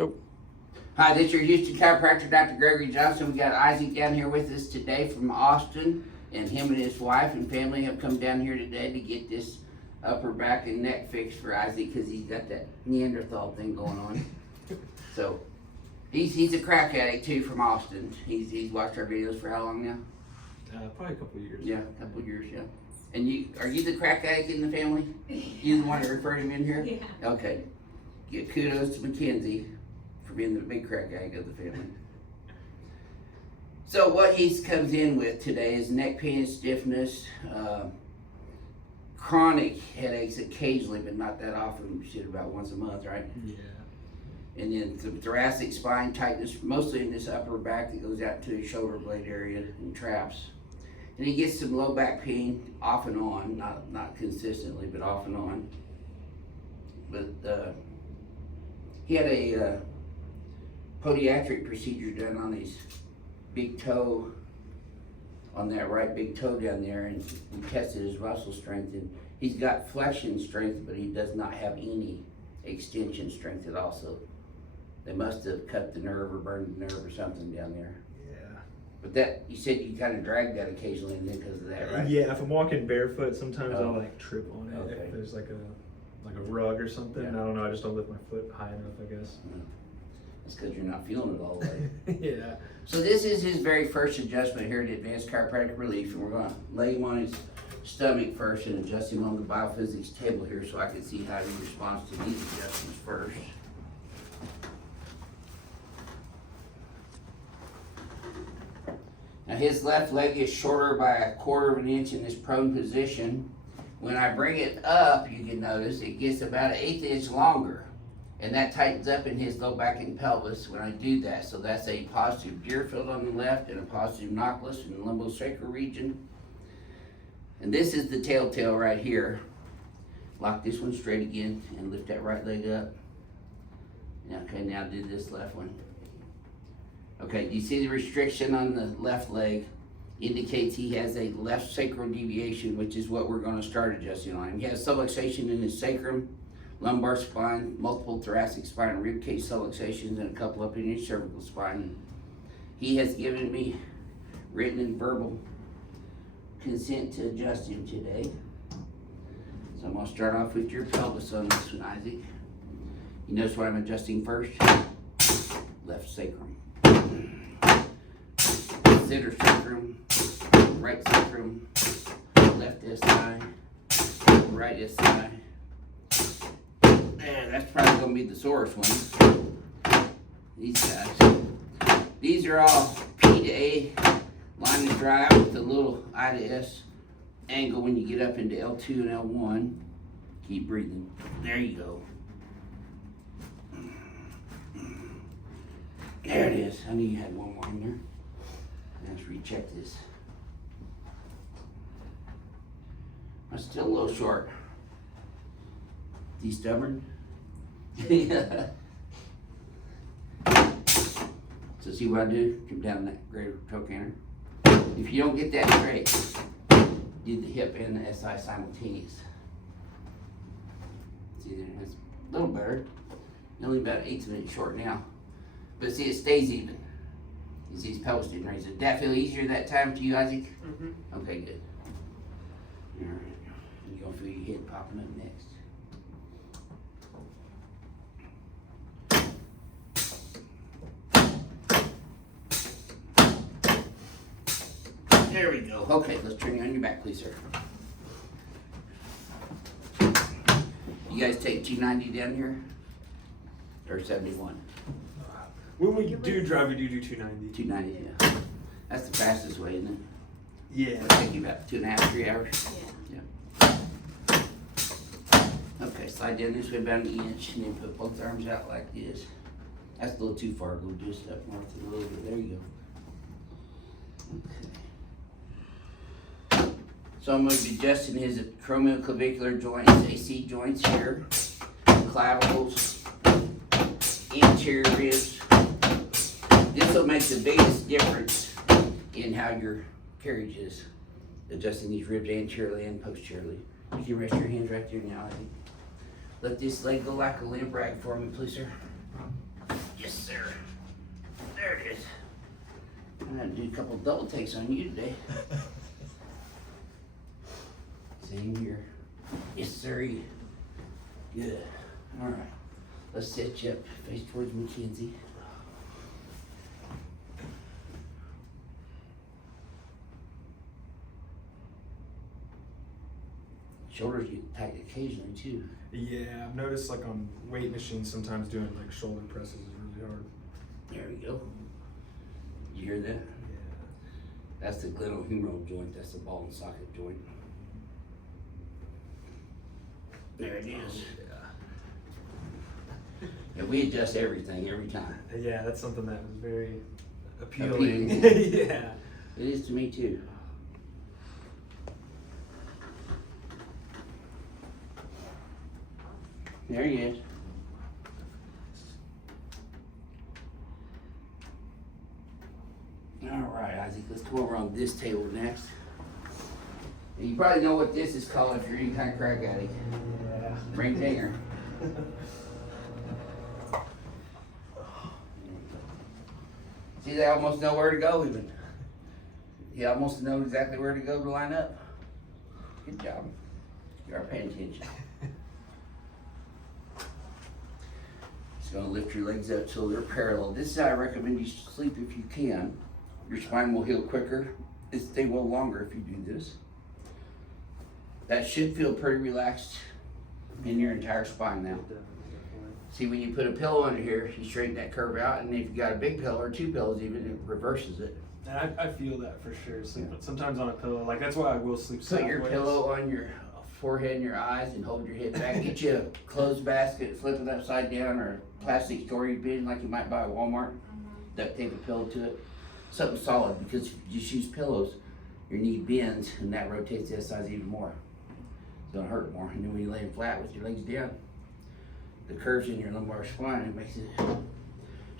Go. Hi, this is your Houston chiropractor, Dr. Gregory Johnson. We got Isaac down here with us today from Austin, and him and his wife and family have come down here today to get this upper back and neck fixed for Isaac because he's got that Neanderthal thing going on. So he's a crack addict too from Austin. He's watched our videos for how long now? Probably a couple of years. Yeah, a couple of years, yeah. And are you the crack addict in the family? You the one that referred him in here? Yeah. Okay. Give kudos to Mackenzie for being the big crack addict of the family. So what he comes in with today is neck pain and stiffness, chronic headaches occasionally, but not that often. Shit, about once a month, right? Yeah. And then some thoracic spine tightness, mostly in this upper back that goes out to his shoulder blade area and traps. And he gets some low back pain off and on, not consistently, but off and on. But he had a podiatric procedure done on his big toe, on that right big toe down there, and we tested his muscle strength, and he's got flexion strength, but he does not have any extension strength at all. So they must have cut the nerve or burned the nerve or something down there. Yeah. But that, you said you kind of drag that occasionally and then because of that, right? Yeah, if I'm walking barefoot, sometimes Oh. I'll like trip on it. Okay. If there's like a rug or something, Yeah. I don't know, I just don't lift my foot high enough, I guess. That's because you're not feeling it all the way. Yeah. So this is his very first adjustment here at Advanced Chiropractic Relief, and we're going to lay him on his stomach first and adjust him on the BioPhysics table here so I can see how he responds to these adjustments first. Now his left leg is shorter by 1/4 of an inch in this prone position. When I bring it up, you can notice it gets about 1/8 inch longer. And that tightens up in his low back and pelvis when I do that. So that's a positive Deerfield on the left and a positive Knockles in the lumbosacral region. And this is the telltale right here. Lock this one straight again and lift that right leg up. Okay, now do this left one. Okay, you see the restriction on the left leg indicates he has a left sacral deviation, which is what we're going to start adjusting on him. He has subluxation in his sacrum, lumbar spine, multiple thoracic spine and rib cage subluxations, and a couple up in his cervical spine. He has given me written and verbal consent to adjust him today. So I'm going to start off with your pelvis on this one, Isaac. You notice what I'm adjusting first? Left sacrum. Center sacrum, right sacrum, left SI, right SI. There, that's probably going to be the sorest one. These guys. These are all P to A line and drive with a little I to S angle when you get up into L2 and L1. Keep breathing. There you go. There it is. I knew you had one more in there. Let's recheck this. I'm still a little short. You stubborn? Yeah. So see what I do? Come down that greater toe canter. If you don't get that straight, do the hip and the SI simultaneous. See there, it's a little better. Only about 1/8 of an inch short now. But see, it stays even. You see his pelvis didn't raise it. Did that feel easier that time to you, Isaac? Mm-hmm. Okay, good. All right. You're going to feel your head popping up next. There we go. Okay, let's turn you on your back, please, sir. You guys take 290 down here? Or 71? When we do drive, we do 290. 290, yeah. That's the fastest way, isn't it? Yeah. It'll take you about 2.5, 3 hours. Yeah. Okay, slide down this way about 1 inch and then put both arms out like this. That's a little too far. Go just up north a little bit. There you go. Okay. So I'm going to be adjusting his acromioclavicular joints, AC joints here, clavicles, anterior ribs. This will make the biggest difference in how your carriage is, adjusting these ribs anteriorly and posteriorly. You can rest your hands right there now. Let this leg go like a limp rag for me, please, sir. I'm gonna do a couple double takes on you today. Same here. Yes, sir. Good. All right. Let's set you up, face towards Mackenzie. Shoulders get tight occasionally too. Yeah, I've noticed like on weight machines sometimes doing like shoulder presses is really hard. There we go. You hear that? Yeah. That's the glenohumeral joint. That's the ball and socket joint. There it is. And we adjust everything every time. Yeah, that's something that was very appealing. Yeah. It is to me too. There he is. All right, Isaac, let's come over on this table next. And you probably know what this is called if you're any kind of crack addict. Yeah. Ring dinger. See, they almost know where to go even. You almost know exactly where to go to line up. Good job. You are paying attention. Just gonna lift your legs up so they're parallel. This is how I recommend you sleep if you can. Your spine will heal quicker. It stay well longer if you do this. That should feel pretty relaxed in your entire spine now. See, when you put a pillow under here, you straighten that curve out, and if you got a big pillow or two pillows even, it reverses it. And I feel that for sure. Sometimes on a pillow, like that's why I will sleep Put sideways. your pillow on your forehead and your eyes and hold your head back. Get you a clothes basket, flip it upside down, or a plastic storage bin like you might buy at Walmart. Duct tape a pillow to it. Something solid, because if you just use pillows, your knee bends and that rotates the size even more. It's gonna hurt more. And then when you lay flat with your legs down, the curves in your lumbar spine, it makes it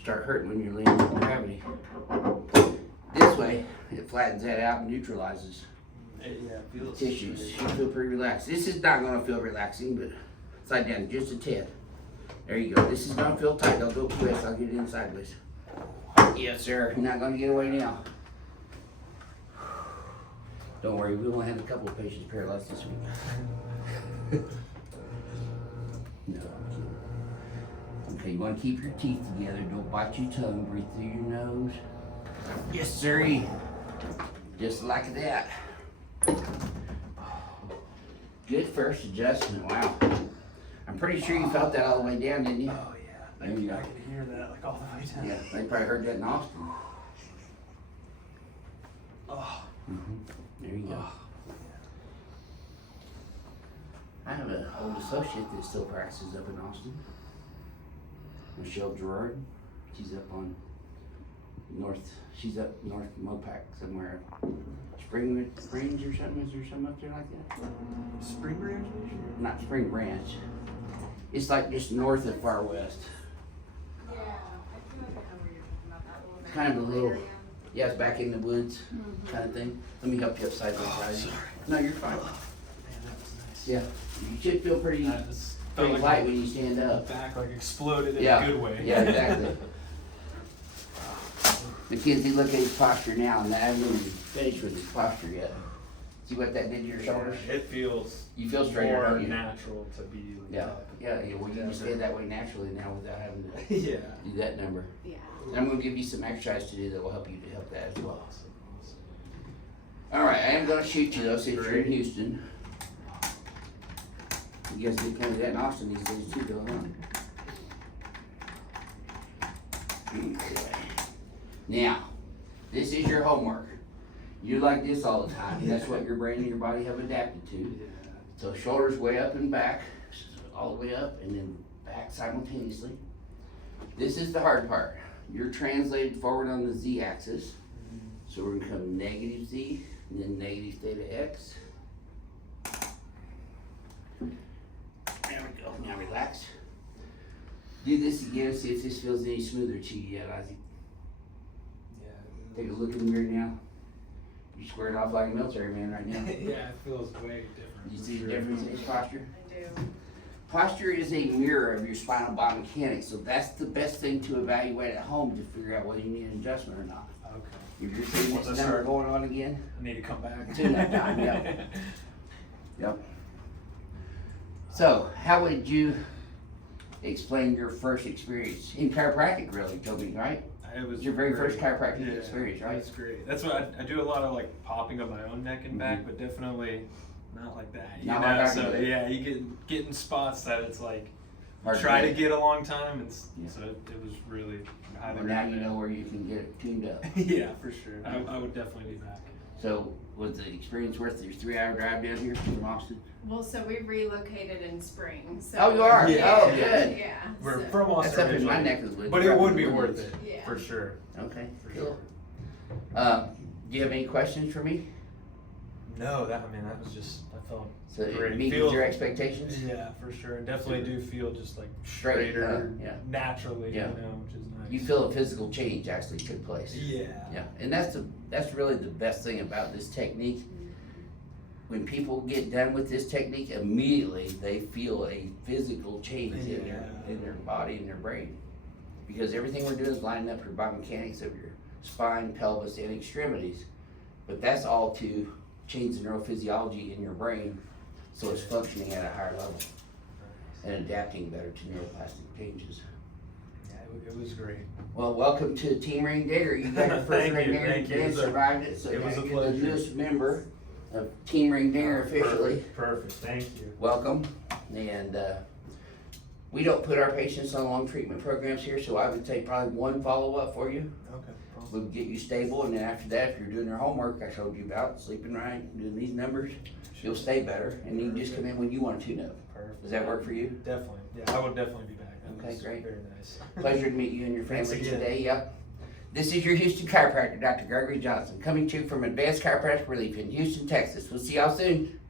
start hurting when you're laying with gravity. This way, it flattens that out and neutralizes tissues. You feel pretty relaxed. This is not gonna feel relaxing, but slide down just a tad. There you go. This is gonna feel tight. Don't go twist. I'll get it in sideways. Yes, sir. You're not gonna get away now. Don't worry, we only had a couple of patients paralyzed this week. No. Okay, you want to keep your teeth together. Don't bite your tongue. Breathe through your nose. Yes, sir. Just like that. Good first adjustment. Wow. I'm pretty sure you felt that all the way down, didn't you? Oh yeah. There you go. I could hear that like all the way down. Yeah, they probably heard that in Austin. Oh. There you go. Oh. I have an old associate that still practices up in Austin. Michelle Gerard. She's up on she's up north Mopac somewhere. Spring Range or something? Is there something up there like that? Spring Branch? Not Spring Branch. It's like just north of Far West. Yeah, I feel like I know where you're talking about that little. It's kind of a little, area. yeah, it's back in the woods kind of thing. Let me help you upside down. Sorry. No, you're fine. Man, that was nice. Yeah, you should feel pretty Felt like light when you stand up. back like exploded in Yeah, a good way. yeah, exactly. Mackenzie, look at his posture now, and I haven't even finished with his posture yet. See what that did to your shoulders? It feels You feel straighter, more don't you? natural to be like Yeah, up. yeah, well, you can stay that way naturally now without having to Yeah. do that number. Yeah. And I'm gonna give you some exercise to do that will help you to help that as well. Awesome. All right, I am gonna shoot you though, since you're in Houston. You guys get plenty of that in Austin these days too, though, huh? Okay. Now, this is your homework. You like this all the time. That's what your brain and your body have adapted to. Yeah. So shoulders way up and back, all the way up and then back simultaneously. This is the hard part. You're translated forward on the z-axis. So we're gonna come negative z and then negative theta x. There we go. Now relax. Do this again, see if this feels any smoother to you yet, Isaac. Yeah. Take a look in the mirror now. You squared off like a military man right now. Yeah, it feels way different. You for see sure. the difference in his posture? I do. Posture is a mirror of your spinal biomechanics, so that's the best thing to evaluate at home to figure out whether you need an adjustment or not. Okay. If you're seeing Once this I number start- going on again, I need to come back. Tune up time, yeah. Yep. So, how would you explain your first experience in chiropractic, really, Toby, right? It was It's your very great. first chiropractic Yeah, experience, right? That's great. That's what I do a lot of like popping of my own neck and back, but definitely not like that. You Not know, like I so do it. yeah, you get in spots that it's like Hard to try get. to get a long time, and Yeah. so it was really highly Well, now you recommend. know where you can get it tuned up. Yeah, for sure. I would definitely be back. So, was the experience worth your 3-hour drive down here from Austin? Well, so we relocated in spring, so. Oh, you are? Yeah. Oh, Yeah. good. Yeah. We're so- from Austin That's up in my originally, neck of the woods. but it would be Probably worth it Yeah. for sure. Okay, For cool. sure. Do you have any questions for me? No, that that was just I felt So it great. meets Feel- your expectations? Yeah, for sure. And definitely do feel just like Straight, straighter yeah. naturally, Yeah. you know, which is nice. You feel a physical change actually took place. Yeah. Yeah, and that's really the best thing about this technique. When people get done with this technique, immediately they feel a physical change in their body and their brain. Because everything we're doing is lining up your biomechanics of your spine, pelvis, and extremities. But that's all to change the neurophysiology in your brain so it's functioning at a higher level and adapting better to neuroplastic changes. Yeah, it was great. Well, welcome to Team Ring Digger. You got your first Thank ring you, digger thank you. today, It was a- survived it, so it was a you're the pleasure. newest member of Team Ring Digger officially. Perfect. Thank you. Welcome, and we don't put our patients on long treatment programs here, so I would say probably one follow-up for you. Okay. Awesome. We'll get you stable, and then after that, if you're doing your homework I showed you about, sleeping right, doing these numbers, you'll stay better, and you can just come in when you want to tune up. Perfect. Does that work for you? Definitely. Yeah, I would definitely be back. That Okay, was great. Very nice. Pleasure to meet you and your Thanks family again. today, yep. This is your Houston chiropractor, Dr. Gregory Johnson, coming to you from Advanced Chiropractic Relief in Houston, Texas. We'll see y'all soon.